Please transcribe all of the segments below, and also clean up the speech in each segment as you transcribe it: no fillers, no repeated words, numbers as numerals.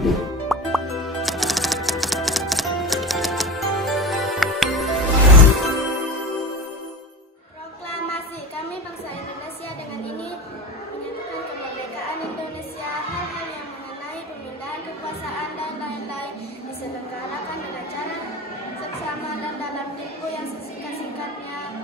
Proklamasi kami bangsa Indonesia dengan ini menyatakan kemerdekaan Indonesia. Hal-hal yang mengenai pemindahan kekuasaan dan lain-lain diselenggarakan dengan cara seksama dan dalam tempo yang sesingkat-singkatnya.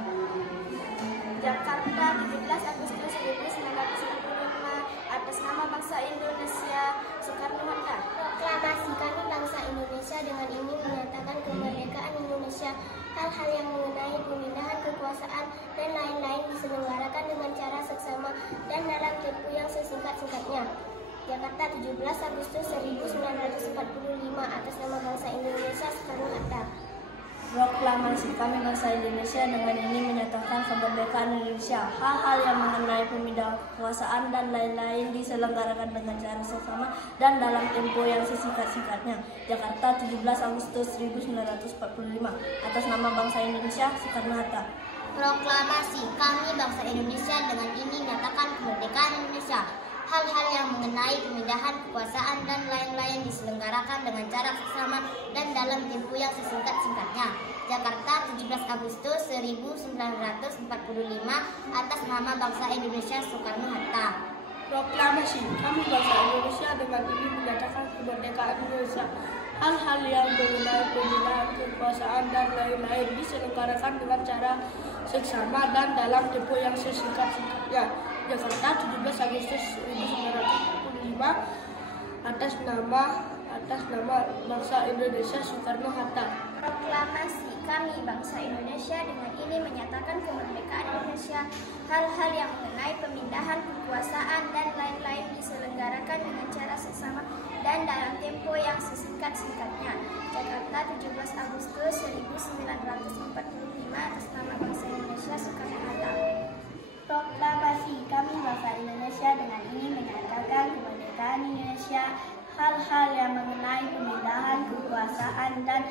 Jakarta, 17 Agustus 1945, atas nama bangsa Indonesia, Soekarno-Hatta. Proklamasi kami bangsa Indonesia dengan ini menyatakan kemerdekaan Indonesia. Hal-hal yang mengenai pemindahan kekuasaan dan lain-lain diselenggarakan dengan cara seksama dan dalam tempo yang sesingkat-singkatnya. Jakarta, 17 Agustus 1945, atas nama bangsa Indonesia, Soekarno-Hatta. Proklamasi kami bangsa Indonesia dengan ini menyatakan kemerdekaan Indonesia. Hal-hal yang mengenai pemindahan kekuasaan dan lain-lain diselenggarakan dengan cara seksama dan dalam tempo yang sesingkat-singkatnya. Jakarta, 17 Agustus 1945, atas nama bangsa Indonesia, Soekarno-Hatta. Proklamasi kami bangsa Indonesia dengan ini menyatakan kemerdekaan Indonesia. Hal-hal yang mengenai pemindahan kekuasaan dan lain-lain diselenggarakan dengan cara seksama dan dalam tempo yang sesingkat-singkatnya. Jakarta, 17 Agustus 1945, atas nama bangsa Indonesia, Soekarno-Hatta. Proklamasi kami bangsa Indonesia dengan ini menyatakan kemerdekaan Indonesia. Hal-hal yang mengenai pemindahan kekuasaan dan lain-lain diselenggarakan dengan cara seksama dan dalam tempo yang sesingkat-singkatnya. Jakarta, 17 Agustus 1945, atas nama bangsa Indonesia, Soekarno-Hatta. Proklamasi kami bangsa Indonesia dengan ini menyatakan kemerdekaan Indonesia. Hal-hal yang mengenai pemindahan kekuasaan dan lain-lain diselenggarakan dengan cara seksama dan dalam tempo yang sesingkat-singkatnya. Jakarta, 17 Agustus 1945, atas nama bangsa Indonesia, Soekarno-Hatta. Proklamasi kami bangsa Indonesia dengan ini menyatakan kemerdekaan Indonesia. Hal-hal yang mengenai pemindahan kekuasaan dan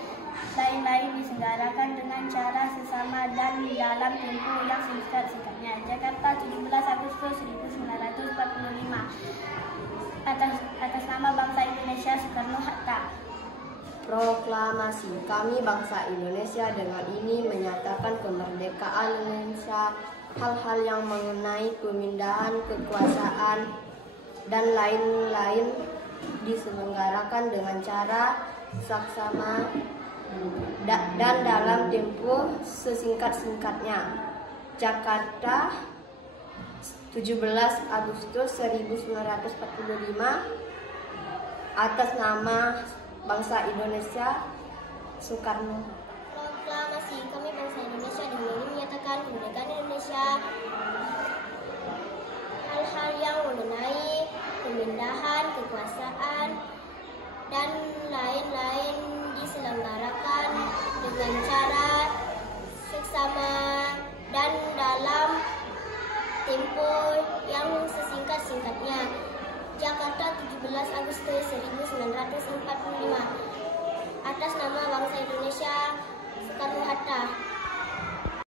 lain-lain diselenggarakan dengan cara sesama dan dalam tempo yang singkat-singkatnya. Jakarta, 17 Agustus 1945, atas nama bangsa Indonesia, Soekarno-Hatta. Proklamasi kami bangsa Indonesia dengan ini menyatakan kemerdekaan Indonesia. Hal-hal yang mengenai pemindahan kekuasaan dan lain-lain diselenggarakan dengan cara seksama dan dalam tempo sesingkat-singkatnya. Jakarta, 17 Agustus 1945, atas nama bangsa Indonesia, Soekarno. Proklamasi kami bangsa Indonesia dengan ini menyatakan kemerdekaan Indonesia. Hal-hal yang mengenai pemindahan kekuasaan dan lain-lain diselenggarakan dengan cara seksama dan dalam tempo yang sesingkat-singkatnya. Jakarta, 17 Agustus 1945, atas nama bangsa Indonesia, Soekarno-Hatta.